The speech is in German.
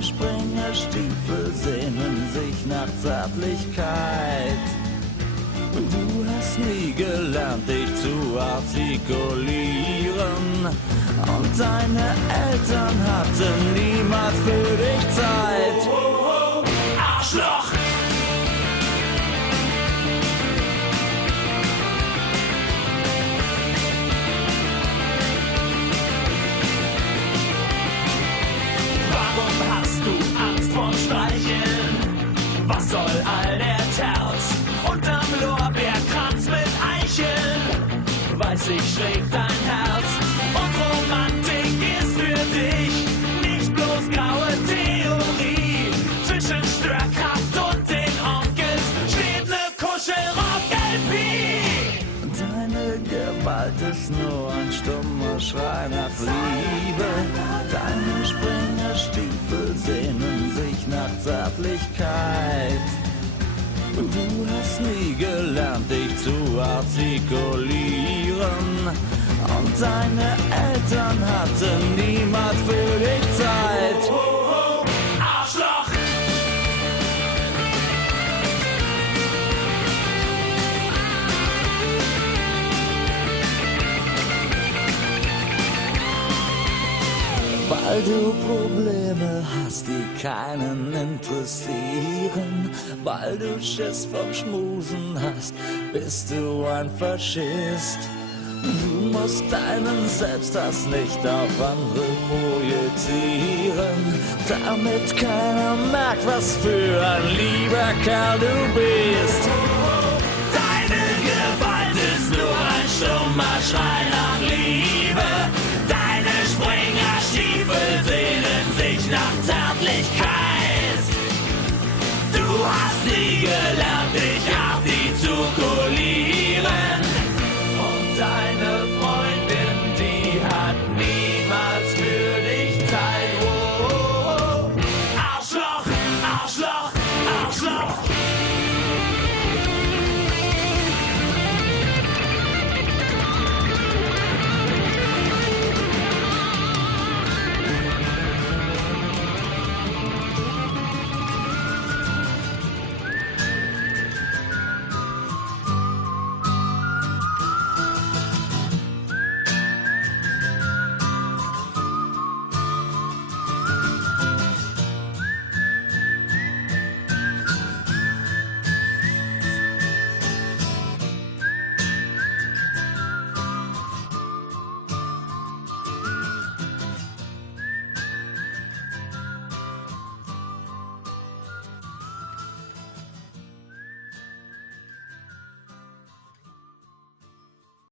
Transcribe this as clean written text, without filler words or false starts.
Deine Springerstiefel sehnen sich nach Zärtlichkeit. Du hast nie gelernt, dich zu artikulieren. Und deine Eltern hatten niemals für dich Zeit. Arschloch! Warum hast du Angst vor Streicheln? Was soll all der Terz unterm Lorbeerkranz mit Eicheln? Weiß ich, schlägt dein Herz und Romantik ist für dich nicht bloß graue Theorie. Zwischen Störkraft und den Onkels steht ne Kuschelrock-LP. Deine Gewalt ist nur ein stummer Schrei nach Liebe. Deine Springerstiefel sehnen sich nach Zärtlichkeit. Du hast nie gelernt, dich zu artikulieren. Und deine Eltern hatten niemals für dich Zeit. Arschloch! Weil du Probleme hast, die keinen interessieren. Weil du Schiss vom Schmusen hast, bist du ein Faschist. Du musst deinen Selbsthass nicht auf andere projizieren, damit keiner merkt, was für ein lieber Kerl du bist. Deine Gewalt ist nur ein stummer Schrei nach Liebe. Deine Springerstiefel sehnen sich nach Zärtlichkeit. Du hast nie gelernt,